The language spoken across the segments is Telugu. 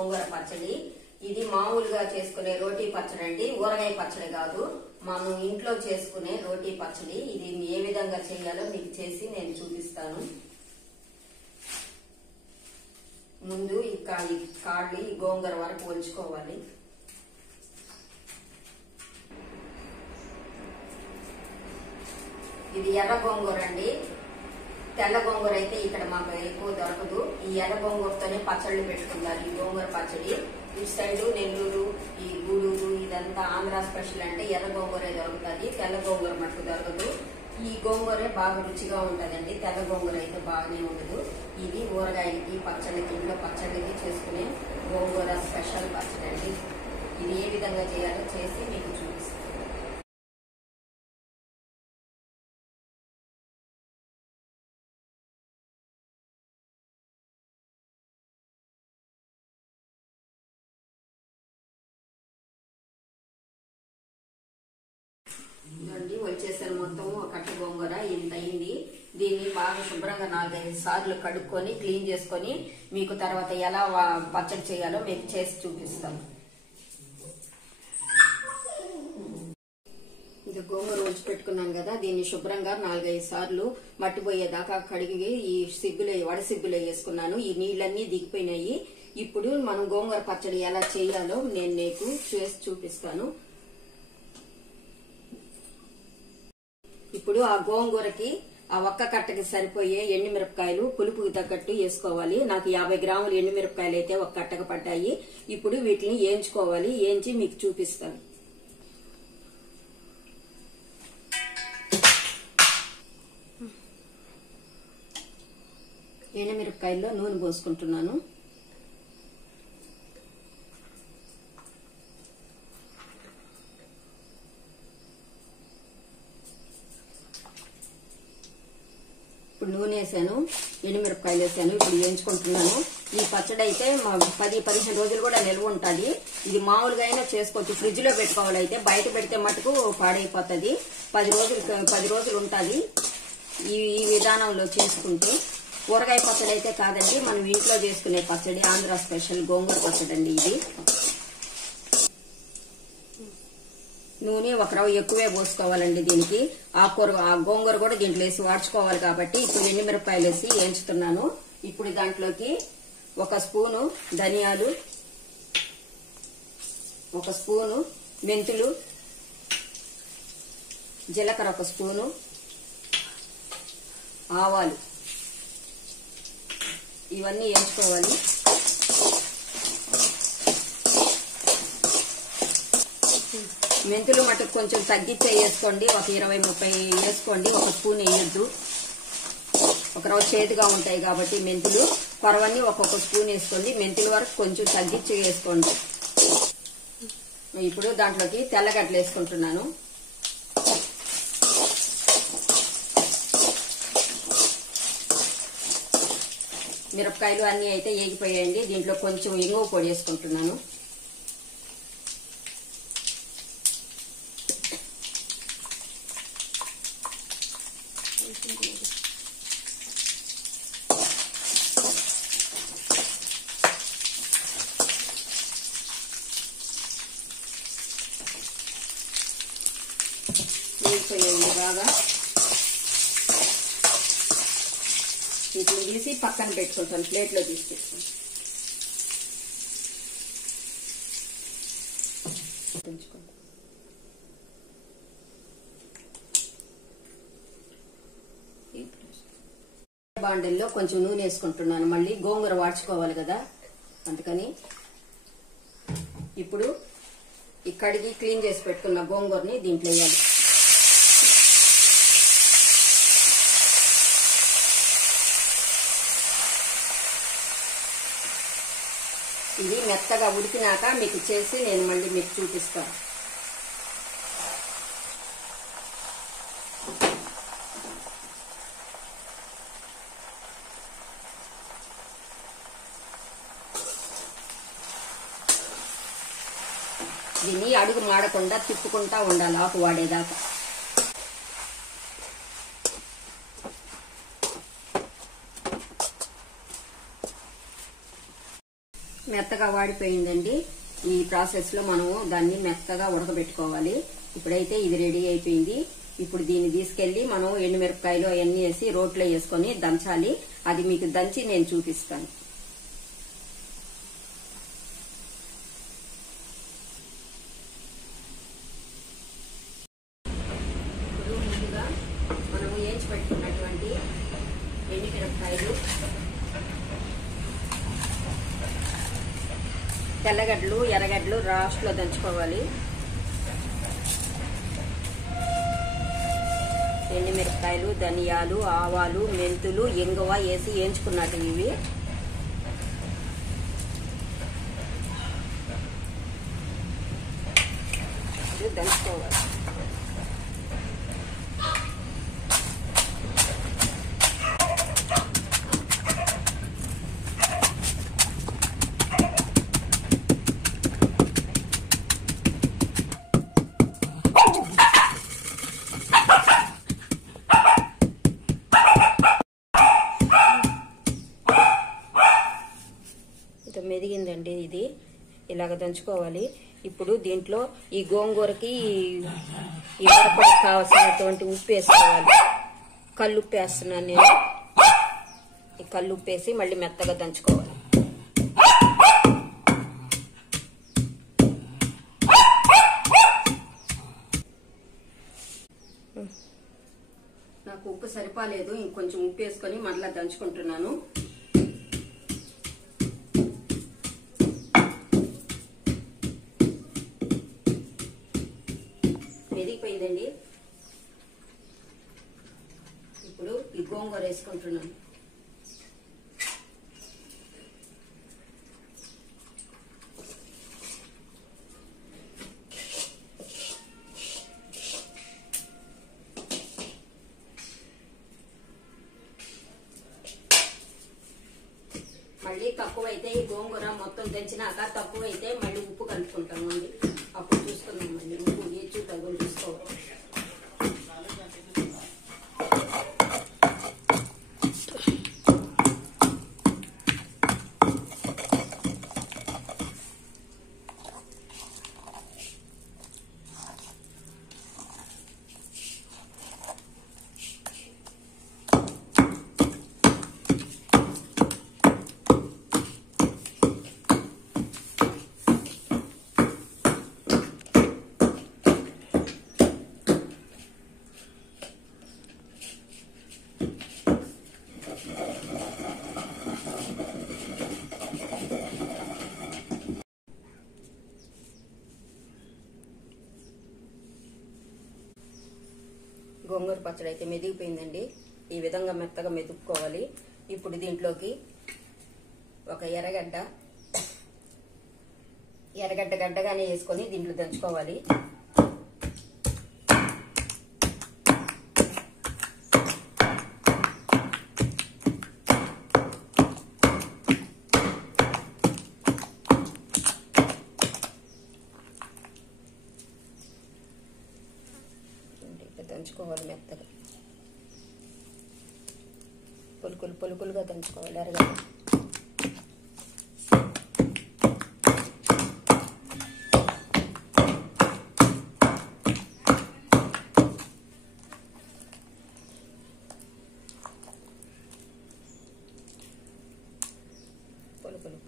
గోంగూర పచ్చడి. ఇది మామూలుగా చేసుకునే రోటీ పచ్చడి అండి, ఊరగాయ పచ్చడి కాదు. మనం ఇంట్లో చేసుకునే రోటీ పచ్చడి. ఇది ఏ విధంగా చేయాలో మీకు చేసి నేను చూపిస్తాను. ముందు ఈ కాళ్ళు ఈ గోంగూర వరకు ఒలుచుకోవాలి. ఇది ఎర్ర గోంగూర అండి. తెల్ల గోంగూర అయితే ఇక్కడ మాకు ఎక్కువ దొరకదు. ఈ ఎర్ర గోంగూరతోనే పచ్చళ్ళు పెట్టుకుంటారు. ఈ గోంగూర పచ్చడి ఇటు సైడ్ నెల్లూరు, ఈ గూడూరు ఇదంతా ఆంధ్ర స్పెషల్ అంటే ఎర్ర గోంగూరే దొరుకుతుంది. తెల్ల గోంగూర మటుకు దొరకదు. ఈ గోంగూరే బాగా రుచిగా ఉంటదండి. తెల్ల గోంగూర అయితే బాగానే ఉండదు. ఇది ఊరగాయలకి, పచ్చళ్ళకి, ఇంట్లో పచ్చళ్ళకి చేసుకునే గోంగూర స్పెషల్ పచ్చడి అండి. ఇది ఏ విధంగా చేయాలో చేసి మీకు చూపిస్తాను. ఇదండి వచ్చేసాను. మొత్తం కట్ట గోంగూర ఇంత అయింది. దీన్ని బాగా శుభ్రంగా 4-5 సార్లు కడుక్కొని క్లీన్ చేసుకొని మీకు తర్వాత ఎలా పచ్చడి చేయాలో మీకు చేసి చూపిస్తాను. ఇది గోంగూర ఉంచి పెట్టుకున్నాను కదా, దీన్ని శుభ్రంగా 4-5 సార్లు మట్టిపోయేదాకా కడిగి ఈ వడ సిబ్బులో వేసుకున్నాను. ఈ నీళ్ళన్నీ దిగిపోయినాయి. ఇప్పుడు మనం గోంగూర పచ్చడి ఎలా చేయాలో నేను నీకు చేసి చూపిస్తాను. ఇప్పుడు ఆ గోంగూరకి ఆ ఒక్క కట్టకి సరిపోయే ఎండుమిరపకాయలు పులుపుకి తగ్గట్టు వేసుకోవాలి. నాకు 50 గ్రాములు ఎండుమిరపకాయలు అయితే ఒక కట్టకు పడ్డాయి. ఇప్పుడు వీటిని వేయించుకోవాలి. వేయించి మీకు చూపిస్తాను. ఎండుమిరపకాయల్లో నూనె పోసుకుంటున్నాను. ఇప్పుడు నూనె వేసాను, ఎండుమిరపకాయలు వేసాను. ఇప్పుడు వేయించుకుంటున్నాను. ఈ పచ్చడి అయితే 10-15 రోజులు కూడా నిల్వ ఉంటుంది. ఇది మామూలుగా అయినా చేసుకోవచ్చు. ఫ్రిడ్జ్ లో పెట్టుకోవాలి. అయితే బయట పెడితే మటుకు పాడైపోతుంది. 10 రోజులు ఉంటుంది ఈ విధానంలో చేసుకుంటే. ఊరగాయ పచ్చడి అయితే కాదండి, మనం ఇంట్లో చేసుకునే పచ్చడి. ఆంధ్ర స్పెషల్ గోంగూర పచ్చడి అండి ఇది. నూనె ఒక రవ్వ ఎక్కువే పోసుకోవాలండి దీనికి. ఆ గోంగూర కూడా దీంట్లో వేసి వాడ్చుకోవాలి కాబట్టి ఇప్పుడు ఎండుమిరపకాయలు వేసి వేయించుతున్నాను. ఇప్పుడు దాంట్లోకి 1 స్పూను ధనియాలు, 1 స్పూను మెంతులు, జీలకర్ర 1 స్పూను, ఆవాలు ఇవన్నీ వేయించుకోవాలి. మెంతులు మటుకు కొంచెం తగ్గించే వేసుకోండి. ఒక 20-30 వేసుకోండి. 1 స్పూన్ వేయొద్దు. ఒక రోజు చేతిగా ఉంటాయి కాబట్టి మెంతులు కొరవన్నీ ఒక్కొక్క స్పూన్ వేసుకోండి. మెంతుల వరకు కొంచెం తగ్గించి వేసుకోండి. ఇప్పుడు దాంట్లోకి తెల్లగడ్డలు వేసుకుంటున్నాను. మిరపకాయలు అన్ని అయితే వేగిపోయాయండి. దీంట్లో కొంచెం ఇంగువ పొడి వేసుకుంటున్నాను. వేగిపోయాయండి బాగా. వీటిని తీసి పక్కన పెట్టుకుంటాను. ప్లేట్లో తీసి పెట్టుకుంటాను. బాండల్లో కొంచెం నూనె వేసుకుంటున్నాను. మళ్ళీ గోంగూర వాడ్చుకోవాలి కదా, అందుకని. ఇప్పుడు ఈ కడిగి క్లీన్ చేసి పెట్టుకున్న గోంగూరని దీంట్లో వేయాలి. ఇది మెత్తగా ఉడికినాక మీకు చేసి నేను మళ్ళీ మీకు చూపిస్తాను. దీన్ని అడుగు మాడకుండా తిప్పుకుంటా ఉండాలి ఆకు వాడేదాకా. మెత్తగా వాడిపోయిందండి. ఈ ప్రాసెస్ లో మనము దాన్ని మెత్తగా ఉడకబెట్టుకోవాలి. ఇప్పుడైతే ఇది రెడీ అయిపోయింది. ఇప్పుడు దీన్ని తీసుకెళ్లి మనం ఎండుమిరపకాయలు అవన్నీ వేసి రోట్లో వేసుకొని దంచాలి. అది మీకు దంచి నేను చూపిస్తాను. ఇప్పుడు ముందుగా మనం వేయించి పెట్టుకున్నటువంటి ఎండుమిరపకాయలు, తెల్లగడ్డలు, ఎర్రగడ్డలు లాస్ట్ లో దంచుకోవాలి. ఎండుమిరపకాయలు, ధనియాలు, ఆవాలు, మెంతులు, ఇంగువ వేసి వేయించుకున్నట్టు ఇవి. ఇది దంచుకోవాలి. మెదిగిందండి. ఇది ఇలాగ దంచుకోవాలి. ఇప్పుడు దీంట్లో ఈ గోంగూరకి ఈ మిరపకి కావాల్సినటువంటి ఉప్పు వేసుకోవాలి. కల్లుప్పు వేస్తున్నాను నేను. ఈ కల్లుప్పు వేసి మళ్ళీ మెత్తగా దంచుకోవాలి. నాకు ఉప్పు సరిపోలేదు, ఇంకొంచెం ఉప్పు వేసుకొని మళ్ళీ దంచుకుంటున్నాను. మెదిగిపోయిందండి. ఇప్పుడు ఈ గోంగూర వేసుకుంటున్నాను. మళ్ళీ తక్కువైతే ఈ గోంగూర మొత్తం దంచినాక తక్కువైతే మళ్ళీ ఉప్పు కలుపుకుంటామండి. అప్పుడు చూసుకున్నాం మళ్ళీ ఉప్పు హెచ్చు తగ్గులు చూసుకోవాలి. గోంగూర పచ్చడి అయితే మెదిగిపోయిందండి. ఈ విధంగా మెత్తగా మెదుపుకోవాలి. ఇప్పుడు దీంట్లోకి ఒక ఎర్రగడ్డ గడ్డగానే వేసుకొని దీంట్లో దంచుకోవాలి. దంచుకోవాలి మెత్తగా, పొలుకులుగా దంచుకోవాలి ఎర్రగడ్డ. పొలుకులుగా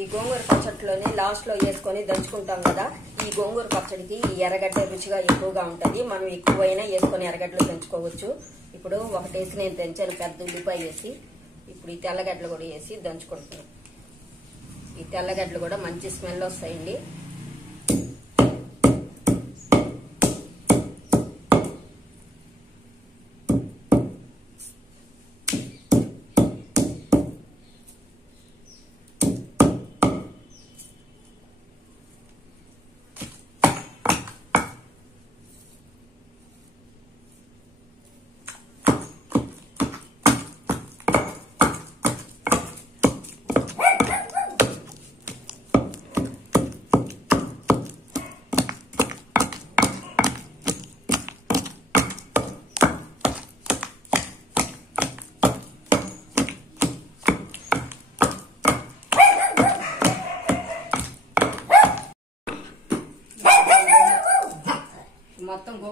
ఈ గోంగూర పచ్చడిలోని లాస్ట్ లో వేసుకొని దంచుకుంటాం కదా. ఈ గోంగూర పచ్చడికి ఈ ఎర్రగడ్డ రుచిగా ఎక్కువగా ఉంటుంది. మనం ఎక్కువైనా వేసుకొని ఎర్రగడ్డలు దంచుకోవచ్చు. ఇప్పుడు ఒకటేసి నేను దంచాను, పెద్ద ఉల్లిపాయ వేసి. ఇప్పుడు ఈ తెల్లగడ్డలు కూడా వేసి దంచుకుంటున్నాను. ఈ తెల్లగడ్డలు కూడా మంచి స్మెల్ వస్తాయండి.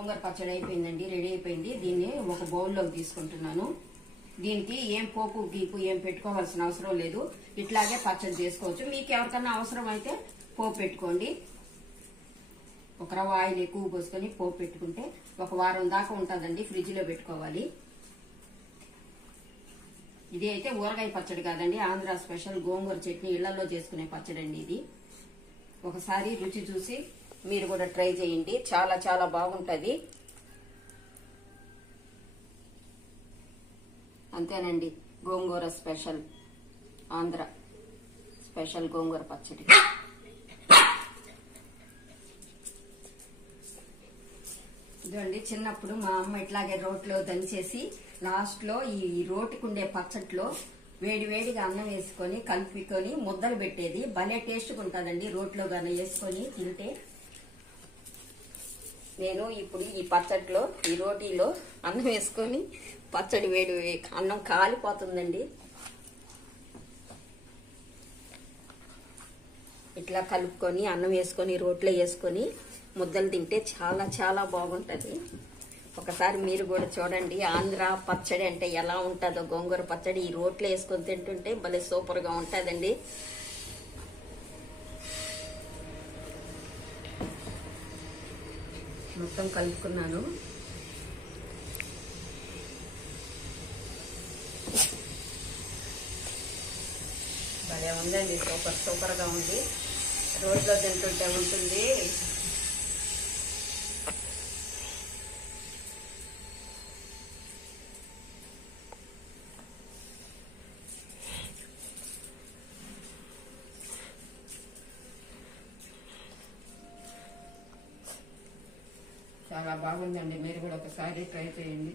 గోంగూర పచ్చడి అయిపోయిందండి, రెడీ అయిపోయింది. దీన్ని ఒక బౌల్లోకి తీసుకుంటున్నాను. దీనికి ఏం పోపు గీపు ఏం పెట్టుకోవాల్సిన అవసరం లేదు, ఇట్లాగే పచ్చడి చేసుకోవచ్చు. మీకు ఎవరికన్నా అవసరం అయితే పోపు పెట్టుకోండి. ఒక రవ్వ ఆయిల్ ఎక్కువ పోసుకొని పోపు పెట్టుకుంటే ఒక వారం దాకా ఉంటుందండి, ఫ్రిడ్జ్ లో పెట్టుకోవాలి. ఇది అయితే ఊరగాయ పచ్చడి కాదండి, ఆంధ్ర స్పెషల్ గోంగూర చట్నీ ఇళ్లలో చేసుకునే పచ్చడి అండి ఇది. ఒకసారి రుచి చూసి మీరు కూడా ట్రై చేయండి, చాలా చాలా బాగుంటది. అంతేనండి, గోంగూర స్పెషల్, ఆంధ్ర స్పెషల్ గోంగూర పచ్చడి. ఇదండి, చిన్నప్పుడు మా అమ్మ ఇట్లాగే రోట్లో దంచేసి లాస్ట్ లో ఈ రోటికుండే పచ్చట్లో వేడి వేడిగా అన్నం వేసుకొని కలుపుకొని ముద్దలు పెట్టేది. భలే టేస్ట్గా ఉంటుందండి రోట్లో గానీ వేసుకొని తింటే. నేను ఇప్పుడు ఈ పచ్చట్లో ఈ రోటీలో అన్నం వేసుకొని పచ్చడి వేడి అన్నం కాలిపోతుందండి. ఇట్లా కలుపుకొని అన్నం వేసుకొని రోట్లో వేసుకొని ముద్దలు తింటే చాలా చాలా బాగుంటది. ఒకసారి మీరు కూడా చూడండి, ఆంధ్ర పచ్చడి అంటే ఎలా ఉంటుందో. గోంగూర పచ్చడి ఈ రోట్లో వేసుకొని తింటుంటే భలే సూపర్ గా ఉంటుందండి. మొత్తం కలుపుకున్నాను. భలే ఉందండి, సూపర్ సూపర్ గా ఉంది. రోట్లో తింటుంటే ఉంటుంది. చాలా బాగుందండి, మీరు కూడా ఒకసారి ట్రై చేయండి.